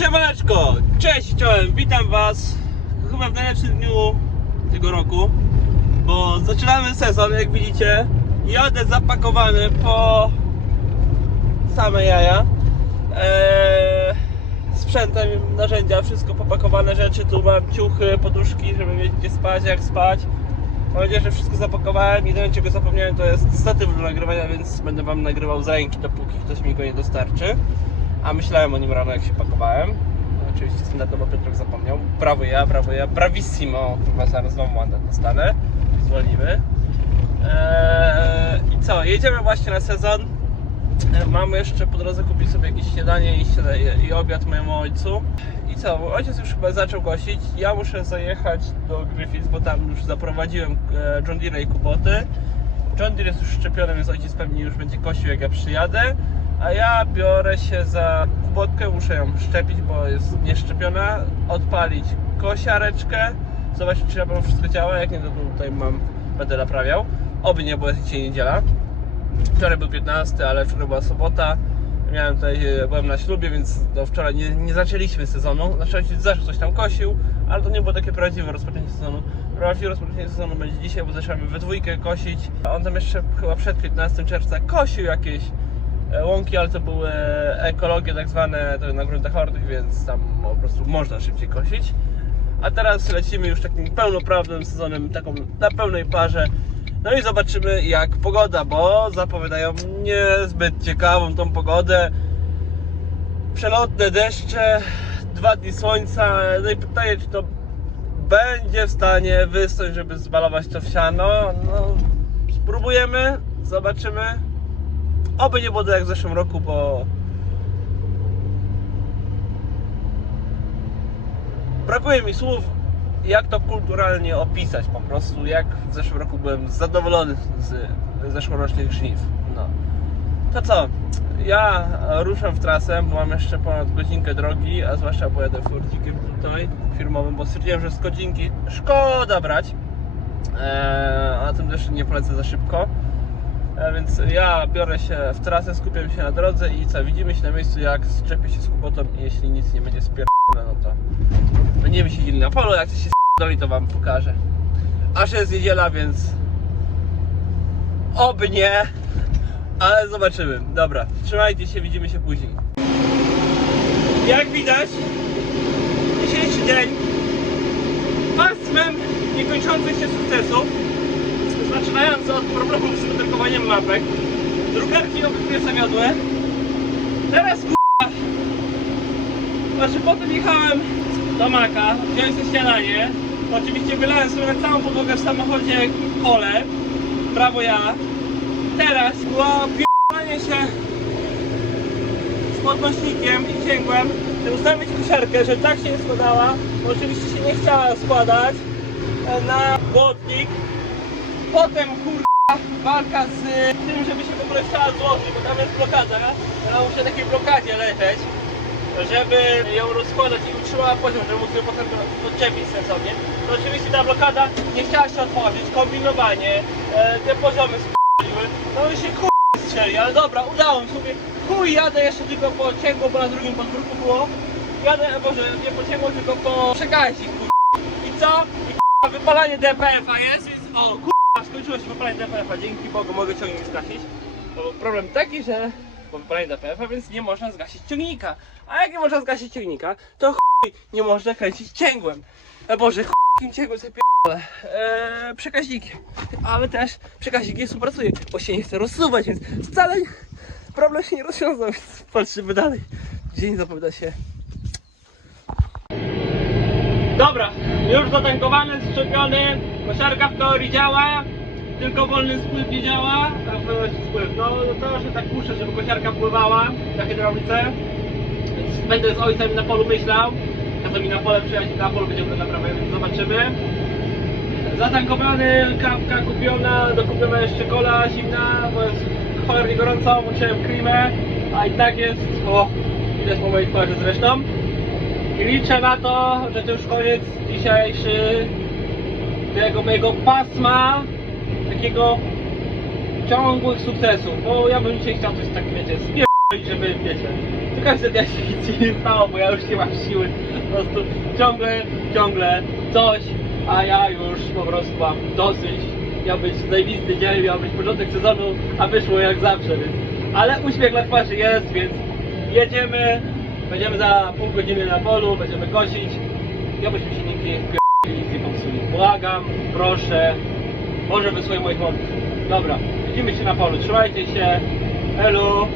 Siemaneczko, cześć, czołem, witam was chyba w najlepszym dniu tego roku, bo zaczynamy sezon, jak widzicie, jadę zapakowany po same jaja, eee, sprzętem, narzędzia, wszystko popakowane rzeczy, tu mam ciuchy, poduszki, żeby mieć gdzie spać, jak spać, mam nadzieję, że wszystko zapakowałem, jedyne czego zapomniałem to jest statyw do nagrywania, więc będę wam nagrywał z ręki, dopóki ktoś mi go nie dostarczy. A myślałem o nim rano, jak się pakowałem. Oczywiście standardowo Piotrek zapomniał. Brawo ja, brawo ja, bravissimo. Chyba zaraz wam mandat dostanę. Zwolnimy. Eee, I co, jedziemy właśnie na sezon. Eee, Mamy jeszcze po drodze kupić sobie jakieś śniadanie i, śniadanie, i obiad mojemu ojcu. I co, ojciec już chyba zaczął gosić. Ja muszę zajechać do Griffiths, bo tam już zaprowadziłem e, John Deere i Kuboty. John Deere jest już szczepiony, więc ojciec pewnie już będzie kosił jak ja przyjadę. A ja biorę się za kubotkę, muszę ją szczepić, bo jest nieszczepiona. Odpalić kosiareczkę, zobaczyć czy na pewno wszystko działa. Jak nie, to tutaj mam, będę naprawiał. Oby nie, jest dzisiaj niedziela. Wczoraj był 15, ale wczoraj była sobota. Miałem tutaj, e, byłem na ślubie, więc do wczoraj nie, nie zaczęliśmy sezonu. Znaczy zawsze coś tam kosił, ale to nie było takie prawdziwe rozpoczęcie sezonu. Prawdziwe rozpoczęcie sezonu będzie dzisiaj, bo zaczynamy we dwójkę kosić. A On tam jeszcze chyba przed 15 czerwca kosił jakieś łąki, ale to były ekologie tak zwane, na gruntach ordych, więc tam po prostu można szybciej kosić. A teraz lecimy już takim pełnoprawnym sezonem, taką na pełnej parze. No i zobaczymy jak pogoda, bo zapowiadają niezbyt ciekawą tą pogodę. Przelotne deszcze, dwa dni słońca. No i pytanie, czy to będzie w stanie wysnąć, żeby zbalować to w siano. No, spróbujemy, zobaczymy. Oby nie było jak w zeszłym roku, bo brakuje mi słów, jak to kulturalnie opisać po prostu. Jak w zeszłym roku byłem zadowolony z zeszłorocznych żniw. No. To co? Ja ruszam w trasę, bo mam jeszcze ponad godzinkę drogi, a zwłaszcza pojadę Fordzikiem tutaj firmowym, bo stwierdziłem, że z godzinki szkoda brać. Eee, a tym też nie polecę za szybko. E, Więc ja biorę się w trasę, skupiam się na drodze i co, widzimy się na miejscu jak szczepię się z kubotą i jeśli nic nie będzie spierdolone, no to będziemy siedzieli na polu, jak coś się spierdoli to wam pokażę. Aż jest niedziela, więc oby nie, ale zobaczymy. Dobra, trzymajcie się, widzimy się później. Jak widać, dzisiejszy dzień pasmem niekończących się sukcesów zaczynając od problemów z wytrykowaniem mapek, drukarki obydwie zawiodłe. Teraz k***a, znaczy potem jechałem do Maka, wziąłem sobie śniadanie, oczywiście wylałem sobie całą podłogę w samochodzie kole, brawo ja. Teraz było p***anie się z podnośnikiem i cięgłem, żeby ustawić kusiarkę, że tak się nie składała, bo oczywiście się nie chciała składać e, na błotnik, Potem kurwa walka z tym, żeby się w ogóle chciała złożyć, bo tam jest blokada. Musi na takiej blokadzie leżeć, żeby ją rozkładać i utrzymała poziom, żeby móc ją potem odczepić sensownie. To oczywiście ta blokada nie chciała się otworzyć, kombinowanie, e, te poziomy sp***liły. No i się kurwa strzeli, ale dobra, udało mi. Mówię, Chuj, jadę jeszcze tylko po cięgu, bo na drugim podwórku było. Jadę, boże, nie po cięgu, tylko po przekaźnik, kurwa. I co? I kurwa, wypalanie DPF-a jest, więc o kurwa. Skończyło się wypalanie DPF-a, dzięki Bogu mogę ciągnik zgasić. Problem taki, że po wypalaniu DPF-a, więc nie można zgasić ciągnika. A jak nie można zgasić ciągnika, to chuj nie można kręcić cięgłem. E Boże, chuj cięgłem sobie pierdolę. Eee, przekaźnikiem. Ale też przekaźnik nie współpracuje, bo się nie chce rozsuwać, więc wcale problem się nie rozwiązał, więc patrzymy dalej. Dzień zapowiada się Dobra, już zatankowany, szczepiony, kosiarka w teorii działa, tylko wolny spływ nie działa. Wolny spływ, no to się tak muszę, żeby kosiarka pływała na hydraulice. Więc będę z ojcem na polu myślał. Kazał mi na pole przyjechać na polu będziemy naprawiać, więc zobaczymy. Zatankowany, kawka kupiona, dokupiona jeszcze kola zimna, bo jest cholernie gorąco, włączyłem klimę, a i tak jest, o, widać po mojej twarzy zresztą. I liczę na to, że to już koniec dzisiejszy tego mojego pasma takiego ciągłych sukcesów, bo ja bym dzisiaj chciał coś tak, wiecie, żeby, wiecie, każdy dnia się nic nie stało, bo ja już nie mam siły. Po prostu ciągle, ciągle coś, a ja już po prostu mam dosyć. Miał być zajebisty dzień, miał być początek sezonu, a wyszło jak zawsze, więc... Ale uśmiech na twarzy jest, więc jedziemy. Będziemy za pół godziny na polu, będziemy kosić. Ja byśmy się nigdzie nie wpierdolili, nic nie popsuli. Błagam, proszę, może wysłuchaj moich modlitw. Dobra, widzimy się na polu, trzymajcie się. Elu.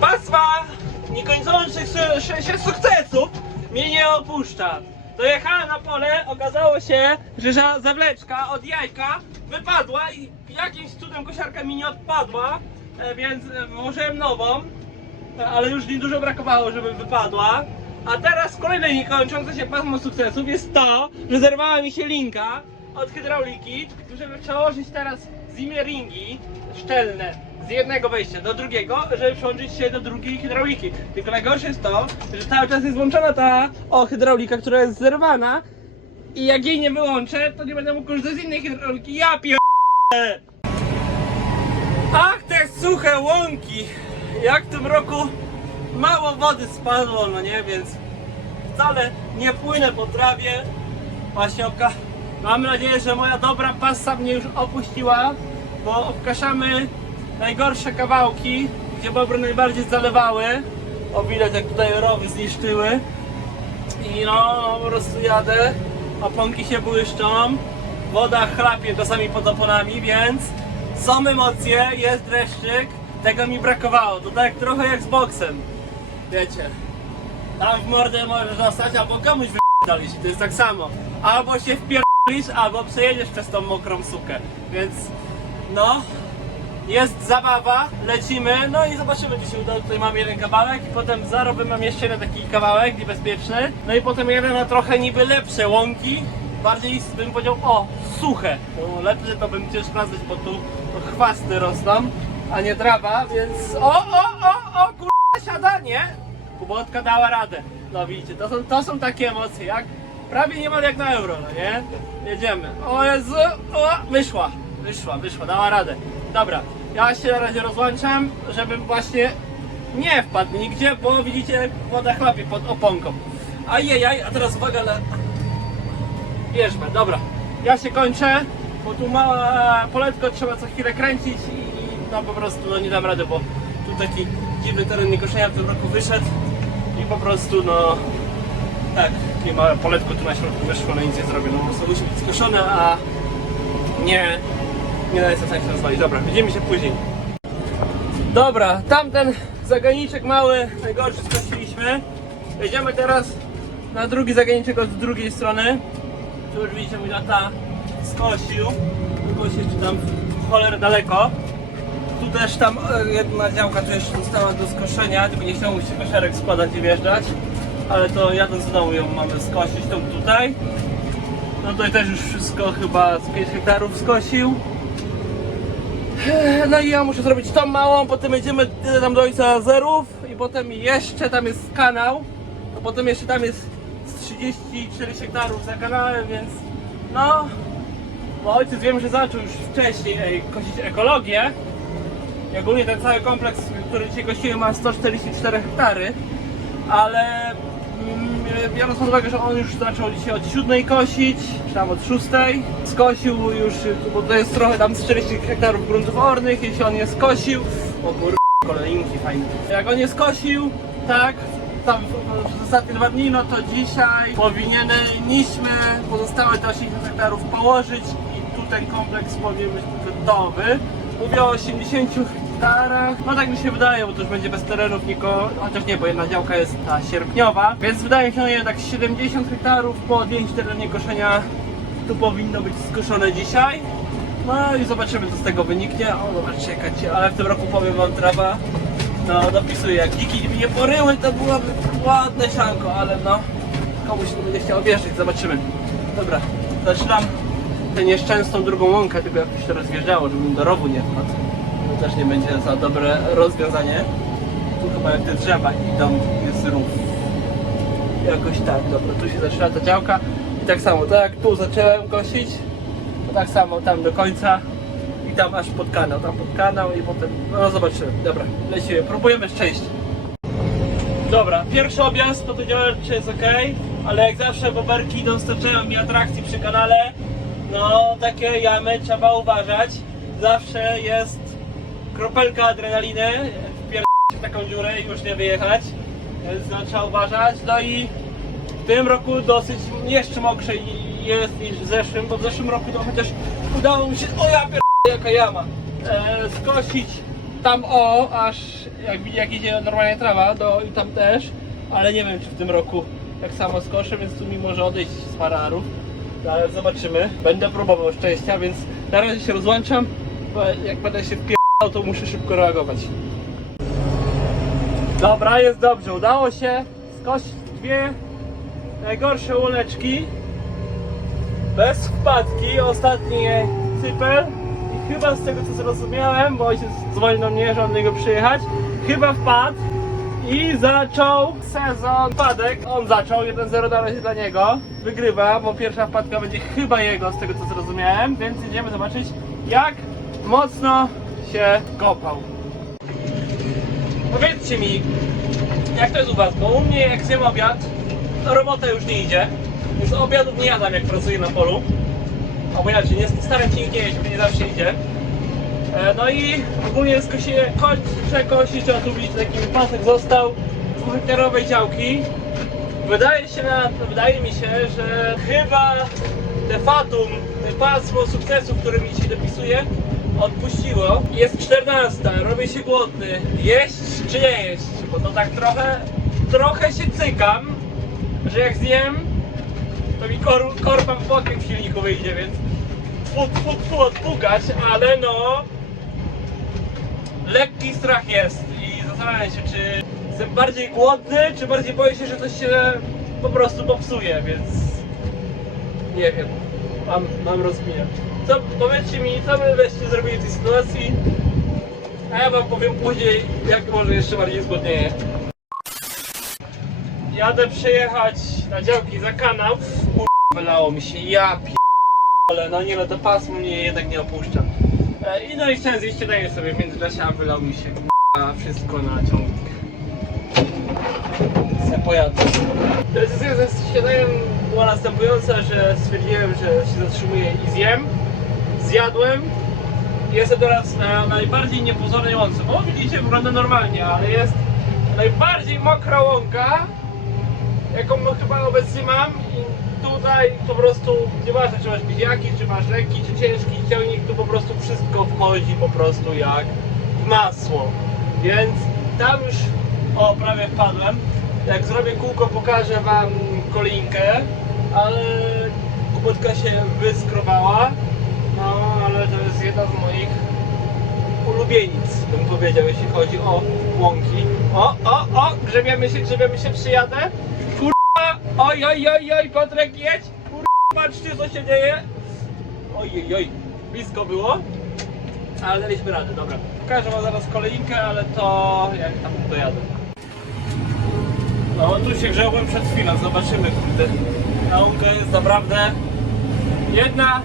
Pasma niekończących się się sukcesów mnie nie opuszcza. Dojechałem na pole, okazało się, że zawleczka od jajka wypadła i jakimś cudem kosiarka mi nie odpadła, e, więc e, włożyłem nową, e, ale już mi dużo brakowało, żeby wypadła. A teraz kolejne niekończące się pasmo sukcesów jest to, że zerwała mi się linka od hydrauliki, żeby przełożyć teraz zimie ringi szczelne z jednego wejścia do drugiego, żeby przełączyć się do drugiej hydrauliki. Tylko najgorsze jest to, że cały czas jest włączona ta o hydraulika, która jest zerwana i jak jej nie wyłączę, to nie będę mógł korzystać z innej hydrauliki. Ja pier... Ach, te suche łąki! Jak w tym roku mało wody spadło, no nie, więc wcale nie płynę po trawie. Pasioka. Mam nadzieję, że moja dobra pasa mnie już opuściła, bo obkaszamy najgorsze kawałki, gdzie bobry najbardziej zalewały. O widać jak tutaj rowy zniszczyły. I no, no po prostu jadę, oponki się błyszczą, woda chlapie czasami pod oponami, więc są emocje, jest dreszczyk, tego mi brakowało. To tak trochę jak z boksem, wiecie. Tam w mordę możesz dostać, albo komuś wypierdolić i to jest tak samo. Albo się albo przejedziesz przez tą mokrą sukę, więc no, jest zabawa, lecimy, no i zobaczymy, czy się uda. Tutaj mam jeden kawałek i potem za rowy mam jeszcze jeden taki kawałek niebezpieczny. No i potem jeden na trochę niby lepsze łąki, bardziej bym powiedział, o, suche. No, lepsze to bym ciężko nazwać, bo tu chwasty rosną, a nie trawa, więc o, o, o, o, kurwa, siadanie. Kubotka dała radę. No widzicie, to są, to są takie emocje, jak prawie niemal jak na euro, no nie? Jedziemy. O Jezu, o, wyszła, wyszła, wyszła, dała radę. Dobra, ja się na razie rozłączam, żebym właśnie nie wpadł nigdzie, bo widzicie, woda chlapie pod oponką. Ajajaj, a teraz uwaga, ale... Bierzmy, dobra. Ja się kończę, bo tu mała poletko trzeba co chwilę kręcić i, i no po prostu no, nie dam rady, bo tu taki dziwny teren niekoszenia w tym roku wyszedł i po prostu no tak, nie ma poletko tu na środku wyszło, no nic nie zrobię, no po prostu musi być skoszone, a nie, nie da się tak nazwać. Dobra, widzimy się później. Dobra, tamten zaganiczek mały, najgorszy skosiliśmy. Jedziemy teraz na drugi zaganiczek od drugiej strony. Tu już widzicie mój tata skosił. Tylko się jeszcze tam w cholerę daleko. Tu też tam e, jedna działka tu jeszcze została do skoszenia, tylko nie chciał mu się koszerek składać i wjeżdżać. Ale to jadąc z domu ją mamy skosić, tą tutaj. No tutaj też już wszystko chyba z 5 hektarów skosił. No i ja muszę zrobić tą małą, potem jedziemy tam do ojca zerów i potem jeszcze tam jest kanał, a potem jeszcze tam jest z 34 hektarów za kanałem, więc no, bo ojciec wiem, że zaczął już wcześniej ej, kosić ekologię i ogólnie ten cały kompleks, który dzisiaj kosiłem ma 144 hektary, ale biorąc pod uwagę, że on już zaczął dzisiaj od 7 kosić, czy tam od 6, skosił już, bo to jest trochę tam z 40 hektarów gruntów ornych, jeśli on je skosił, o kur... kolejnki fajne. Jak on je skosił, tak, tam przez ostatnie dwa dni, no to dzisiaj powinniśmy pozostałe te 80 hektarów położyć i tu ten kompleks powinien być gotowy. Mówię o 80 hektarach, no tak mi się wydaje, bo to już będzie bez terenów nikogo, chociaż nie, bo jedna działka jest ta sierpniowa, więc wydaje się, że jednak 70 hektarów po odjęciu terenie koszenia tu powinno być skoszone dzisiaj. No i zobaczymy co z tego wyniknie. O, zobaczcie jaka ale w tym roku powiem wam trawa, no dopisuję, jak dziki mnie poryły, to byłoby ładne sianko, ale no, komuś nie będzie chciał wierzyć, zobaczymy. Dobra, zaczynam tę nieszczęsną drugą łąkę, tylko jakoś to rozwjeżdżało, żebym do rowu nie wpadł. To też nie będzie za dobre rozwiązanie. Tu chyba jak te drzewa idą, jest rów. Jakoś tak, dobra, tu się zaczyna ta działka i tak samo, tak jak tu zacząłem kosić, to tak samo tam do końca i tam aż pod kanał, tam pod kanał i potem, no zobaczymy, dobra, lecimy, próbujemy szczęście. Dobra, pierwszy objazd po tej działeczce jest ok, ale jak zawsze boberki dostarczają mi atrakcji przy kanale. No, takie jamy trzeba uważać. Zawsze jest kropelka adrenaliny, wpierdać w taką dziurę i już nie wyjechać, więc no, trzeba uważać. No i w tym roku dosyć jeszcze mokrzej jest niż w zeszłym, bo w zeszłym roku to chociaż udało mi się, o ja pier... jaka jama, e, skosić tam o, aż jak, jak idzie normalnie trawa, to i tam też, ale nie wiem czy w tym roku tak samo skoszę, więc tu mi może odejść z parę arów, No, ale zobaczymy. Będę próbował szczęścia, więc na razie się rozłączam, bo jak będę się wpierdał, to muszę szybko reagować. Dobra, jest dobrze, udało się. Skosić dwie najgorsze łoneczki bez wpadki, ostatni cypel. I chyba z tego co zrozumiałem, bo ojciec dzwonił do mnie, że on do niego przyjechać, chyba wpadł i zaczął sezon. Wpadek, on zaczął, 1-0 na razie dla niego, wygrywa, bo pierwsza wpadka będzie chyba jego z tego co zrozumiałem, więc idziemy zobaczyć jak mocno się kopał. Powiedzcie mi, jak to jest u was, bo u mnie jak zjem obiad, to robota już nie idzie. Już obiadów nie jadam jak pracuję na polu. Albo inaczej, nie staram się nigdzie jeść, bo nie zawsze idzie. E, No i ogólnie skosiłem, kończę kosić, a tu widzicie taki pasek został dwuhektarowej działki. Wydaje się na, wydaje mi się, że chyba te fatum, pasmo sukcesu, które mi się dopisuje, odpuściło. Jest 14, robię się głodny. Jeść czy nie jeść? Bo to tak trochę, trochę się cykam, że jak zjem, to mi kor, korba w bokiem w silniku wyjdzie, więc tfu, tfu, tfu, odpukać, ale no lekki strach jest i zastanawiam się, czy jestem bardziej głodny, czy bardziej boję się, że coś się po prostu popsuje, więc nie wiem, mam, mam rozkminę. Co, powiedzcie mi, co wy byście zrobili w tej sytuacji, a ja wam powiem później, jak może jeszcze bardziej zgodnieje. Jadę przejechać na działki za kanał. Wylało mi się, ja pi... Ale no nie no, to pasmo mnie jednak nie opuszcza. E, I no i chciałem zjeść daję sobie w międzyczasie, a wylał mi się k***a, wszystko na ciągnik. Se pojadę. Decyzja ze śniadaniem była następująca, że stwierdziłem, że się zatrzymuję i zjem. Zjadłem. Jestem teraz na najbardziej niepozornej łące. Bo widzicie, wygląda normalnie, ale jest najbardziej mokra łąka, jaką chyba obecnie mam i tutaj po prostu nieważne czy masz piziaki, czy masz lekki, czy ciężki ciągnik, tu po prostu wszystko wchodzi po prostu jak w masło. Więc tam już, o prawie wpadłem, jak zrobię kółko pokażę wam kolinkę, ale kubotka się wyskrobała, to jest jedna z moich ulubienic, bym powiedział, jeśli chodzi o łąki. O, o, o, grzebiemy się, grzebiemy się, przyjadę. Kurwa, oj, oj, oj, oj, Piotrek, jedź. Kurwa, patrzcie, co się dzieje. Oj, oj, oj, blisko było, ale daliśmy radę, dobra. Pokażę wam zaraz kolejkę, ale to jak tam dojadę. No, tu się grzałbym przed chwilą, zobaczymy, kurde. Nauka jest naprawdę jedna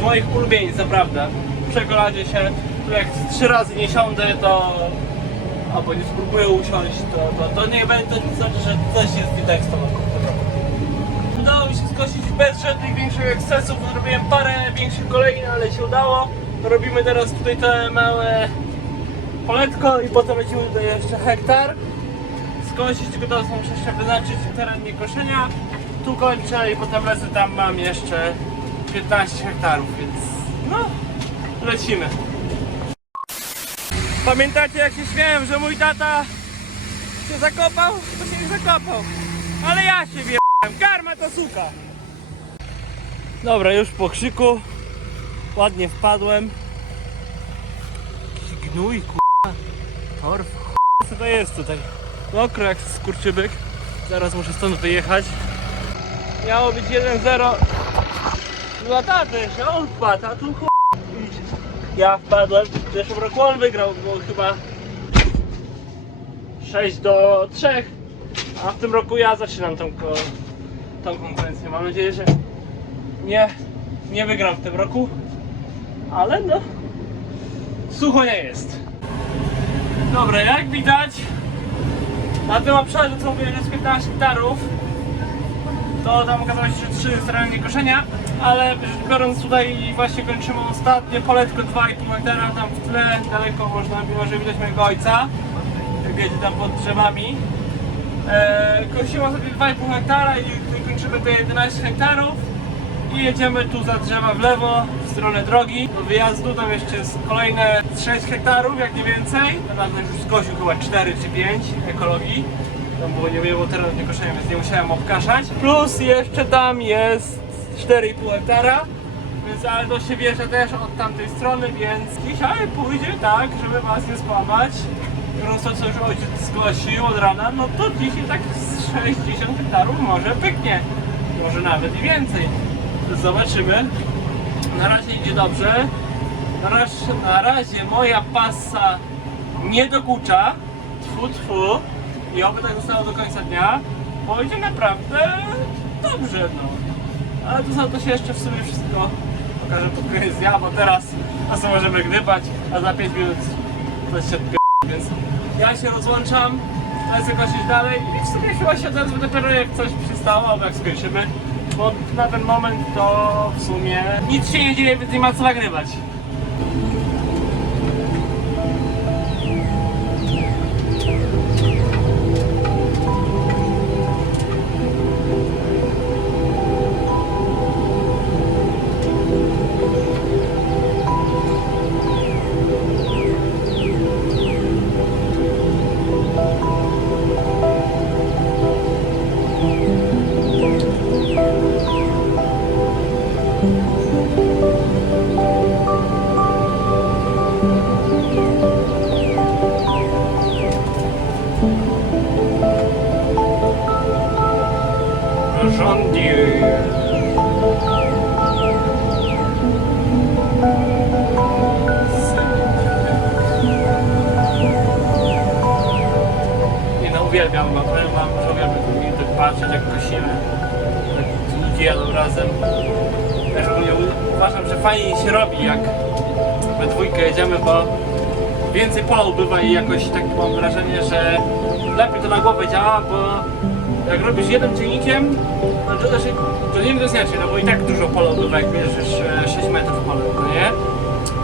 moich ulubienic, naprawdę. W czekoladzie się, jak trzy razy nie siądę, to albo nie spróbuję usiąść, to, to, to nie będzie, to znaczy, że coś jest nie tak z tą. Udało mi się skosić bez żadnych większych ekscesów, zrobiłem parę większych kolejn, ale się udało. Robimy teraz tutaj te małe poletko i potem lecimy tutaj jeszcze hektar skosić, tylko teraz muszę jeszcze wyznaczyć teren nie koszenia. Tu kończę i potem lecę tam mam jeszcze 15 hektarów, więc no, lecimy. Pamiętacie jak się śmiałem, że mój tata się zakopał? To się nie zakopał. Ale ja się wiem, karma to suka. Dobra, już po krzyku. Ładnie wpadłem. Gnój, k***a. Torf. Co to jest tutaj? Mokro jak skurczybyk. Zaraz muszę stąd wyjechać. Miało być 1-0 dla taty, że on wpadł, a tu chuj. Ja wpadłem. W zeszłym roku on wygrał, było chyba 6 do 3. A w tym roku ja zaczynam tą, ko- tą konkurencję. Mam nadzieję, że nie, nie wygram w tym roku. Ale no, sucho nie jest. Dobra, jak widać, Na tym obszarze, co mówiłem, jest 15 hektarów. To tam okazało się, że 3 jest realnie koszenia, ale biorąc tutaj właśnie kończymy ostatnie pole, tylko 2,5 hektara, tam w tle daleko można może widać mojego ojca, jedzie tam pod drzewami. Eee, kończymy ostatnie 2,5 hektara i kończymy te 11 hektarów i jedziemy tu za drzewa w lewo, w stronę drogi. Do wyjazdu tam jeszcze jest kolejne 6 hektarów, jak nie więcej. Tam już skosił chyba 4 czy 5 ekologii. Tam było nie było terenu nie koszenia, więc nie musiałem obkaszać. Plus jeszcze tam jest 4,5 hektara. Więc ale to się bierze też od tamtej strony, więc dzisiaj pójdzie tak, żeby was nie skłamać. Biorąc to, co już ojciec zgłosił od rana, no to dzisiaj tak z 60 hektarów może pyknie. Może nawet i więcej. Zobaczymy. Na razie idzie dobrze. Na razie, na razie moja pasa nie dokucza. Tfu, tfu. I oby tak zostało do końca dnia. Pójdzie naprawdę dobrze, no. Ale to, to się jeszcze w sumie wszystko pokaże pod koniec dnia, bo teraz sobie możemy gdybać, a za 5 minut to się więc ja się rozłączam, lecę kosić dalej i w sumie chyba się odezwę dopiero jak coś przystało, albo jak skończymy, bo na ten moment to w sumie nic się nie dzieje, więc nie ma co nagrywać. Ludzie jadą razem. Też uważam, że fajnie się robi jak we dwójkę jedziemy, bo więcej pola ubywa i jakoś tak mam wrażenie, że lepiej to na głowę działa, bo jak robisz jednym czynnikiem, no to znaczy, to nie jest inaczej, no bo i tak dużo pola ubywa, jak bierzesz e, 6 metrów pola, no nie?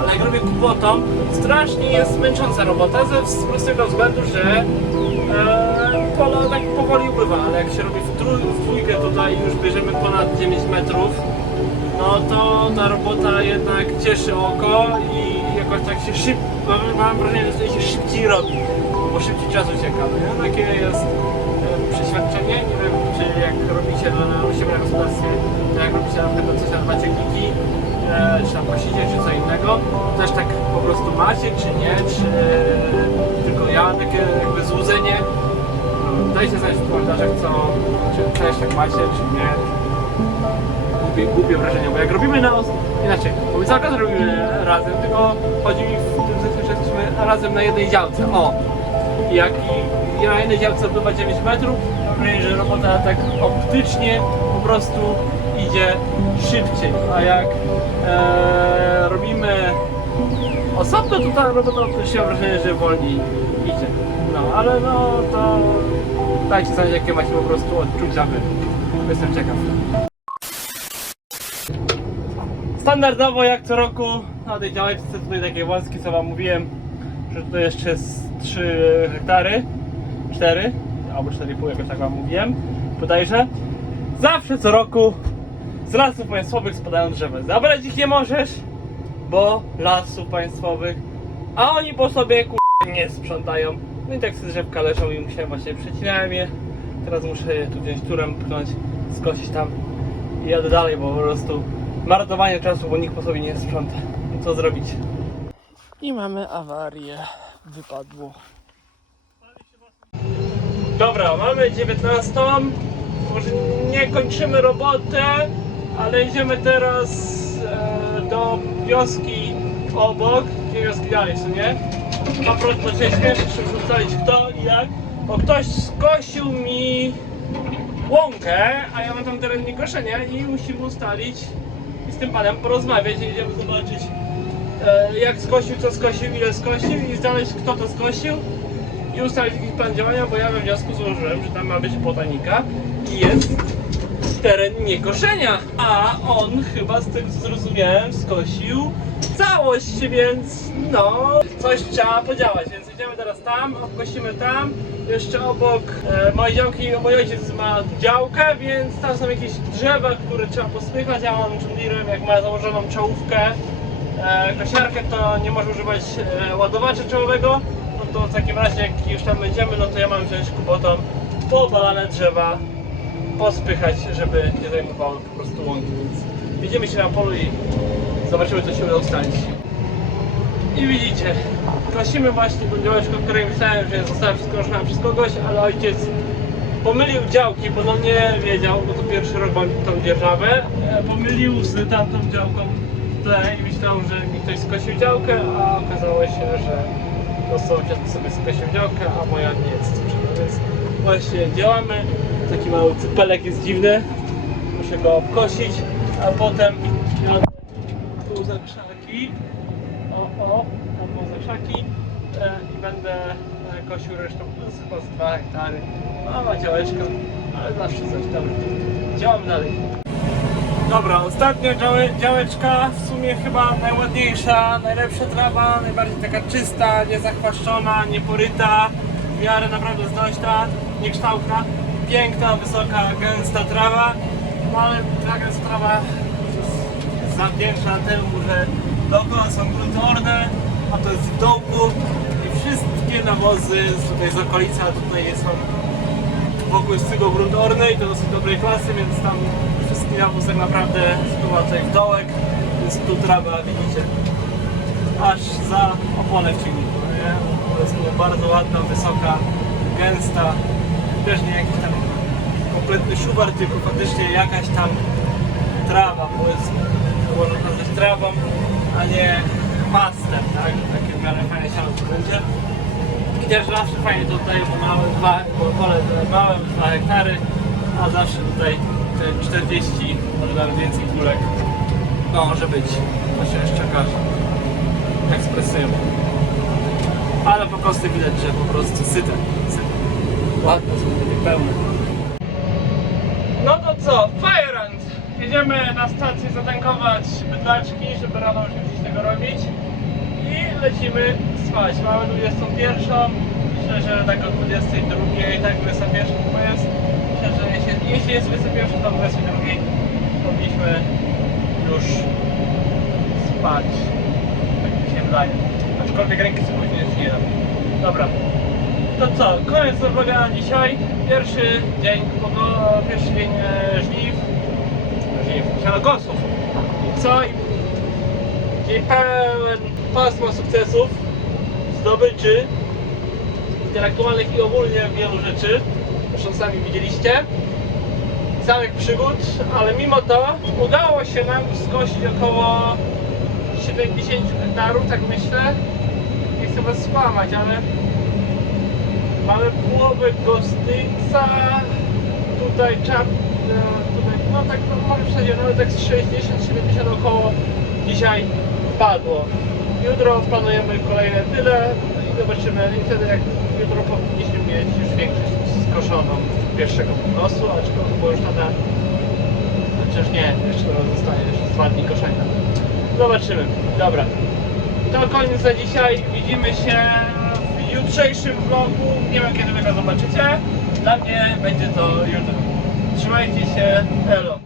Ale jak robię kubotą, strasznie jest męcząca robota ze prostego względu, że e, pola tak powoli ale jak się robi w, trój, w dwójkę tutaj już bierzemy ponad 9 metrów, no to ta robota jednak cieszy oko i jakoś tak się szybko, mam wrażenie, że się szybciej robi, bo szybciej czas ucieka. No, takie jest e, przeświadczenie, nie wiem, czy jak robicie na, na siebie na gospodarstwie, to jak robicie na przykład coś na dwa ciągniki, e, czy tam kosicie, czy co innego, też tak po prostu macie, czy nie, czy tylko ja, takie jakby złudzenie. Dajcie znać w komentarzach, co, czy też tak macie, czy nie głupie, głupie wrażenie, bo jak robimy na os- inaczej, bo my cały czas robimy razem, tylko chodzi mi w tym sensie, że jesteśmy razem na jednej działce. O! Jak i, na jednej działce odbywa 9 metrów, wrażenie, że robota tak optycznie po prostu idzie szybciej, a jak e, robimy osobno, to ta robota mam wrażenie, że wolniej idzie. No, ale no to dajcie znać, jakie macie po prostu odczucia wy. Jestem ciekaw. Standardowo jak co roku na tej działeczce tutaj takie wąskie co wam mówiłem, że tutaj jeszcze jest 3 hektary, 4 albo 4,5 jakoś tak wam mówiłem, bodajże. Zawsze co roku z lasów państwowych spadają drzewa. Zabrać ich nie możesz, bo lasów państwowych, a oni po sobie kur... nie sprzątają. No i tak te drzewka leżą i musiałem właśnie przecinałem je. Teraz muszę je tu wziąć turem, pchnąć, skosić tam i jadę dalej, bo po prostu marnowanie czasu, bo nikt po sobie nie sprząta. No co zrobić? I mamy awarię. Wypadło. Dobra, mamy 19. Może nie kończymy robotę, ale idziemy teraz e, do wioski obok, dwie wioski dalej, co nie? Się śmieszy, żeby ustalić kto i jak. Bo ktoś skosił mi łąkę, a ja mam tam teren niekoszenia i musimy ustalić i z tym panem porozmawiać i idziemy zobaczyć e, jak skosił, co skosił, ile skosił i znaleźć kto to skosił i ustalić jakiś plan działania, bo ja we wniosku złożyłem, że tam ma być botanika i jest teren niekoszenia. A on chyba z tego co zrozumiałem skosił całość, więc no coś trzeba podziałać, więc idziemy teraz tam, obkosimy tam. Jeszcze obok e, mojej działki, mój ojciec ma działkę, więc tam są jakieś drzewa, które trzeba pospychać. Ja mam John jak ma założoną czołówkę, e, kosiarkę, to nie może używać e, ładowacza czołowego. No to w takim razie, jak już tam będziemy, no to ja mam wziąć kubotą poobalane drzewa, pospychać, żeby nie zajmowało po prostu łąki. Widzimy się na polu i zobaczymy, co się uda ustalić. I widzicie, kosimy właśnie tą działeczkę, o której myślałem, że została przeskoczona przez kogoś, ale ojciec pomylił działki, bo no nie wiedział, bo to pierwszy rok mam tą dzierżawę. e, Pomylił z tamtą działką w tle i myślał, że mi ktoś skosił działkę, a okazało się, że to sąsiad sobie skosił działkę, a moja nie jest. Więc właśnie działamy. Taki mały cypelek jest dziwny. Muszę go obkosić, a potem tu za krzaki. O, o, są za krzaki e, i będę e, kosił resztą plus chyba z 2 hektary. Mała działeczka, ale zawsze coś tam. Działamy dalej. Dobra, ostatnia działe, działeczka, w sumie chyba najładniejsza, najlepsza trawa, najbardziej taka czysta, niezachwaszczona, nieporyta, w miarę naprawdę znośna, niekształtna, piękna, wysoka, gęsta trawa, no ale ta gęsta trawa jest zawdzięczna temu, że dookoła są grunty orne, a to jest w dołku i wszystkie nawozy z tutaj z okolicy, a tutaj on wokół jest tylko grunt orny i to dosyć dobrej klasy, więc tam wszystki nawóz tak naprawdę spływa tutaj w dołek, więc tu trawa widzicie aż za oponę w ciągniku, nie? To jest bardzo ładna, wysoka, gęsta, też nie jakiś tam kompletny szubar, tylko faktycznie jakaś tam trawa, bo jest to można trawą, a nie chwastem, tak? Takie w miarę fajne siano tu będzie. I też zawsze fajnie tutaj, bo małe dwa, bo pole 2 hektary, a zawsze tutaj te 40, może nawet więcej kulek może być. To się jeszcze okaże. Ekspresyjnie. Ale po prostu widać, że po prostu syte. syte. Ładne są pełne. No to co, Firehand! Jedziemy na stację zatankować bydlaczki, żeby rano już nie musieć tego robić. I lecimy spać. Mamy 21. Myślę, że tak o 22, tak 21 chyba jest. Myślę, że jeśli, jeśli jest 21, to o 22 powinniśmy już spać. Tak mi się wydaje. Aczkolwiek ręki sobie później nie dam. Dobra. To co, koniec vloga na dzisiaj. Pierwszy dzień, pierwszy dzień e, żniw. Żniw, sianokosów. I co? I pełen pasma sukcesów, zdobyczy intelektualnych i ogólnie wielu rzeczy. Zresztą sami widzieliście. Samych przygód, ale mimo to udało się nam skosić około 70 hektarów, tak myślę. Nie chcę was skłamać, ale mamy połowę gostyńca, tutaj czap, e, tutaj, no tak, no może w zasadzie nawet tak z 60-70 około dzisiaj padło. Jutro planujemy kolejne tyle i zobaczymy i wtedy jak jutro powinniśmy mieć już większość skoszoną pierwszego półnosu, aczkolwiek bo już tata chociaż nie, jeszcze zostanie jeszcze dwa dni koszenia. Zobaczymy. Dobra. To koniec na dzisiaj. Widzimy się jutrzejszym vlogu. Nie wiem kiedy wy go zobaczycie. Dla mnie będzie to jutro. Trzymajcie się. Elo.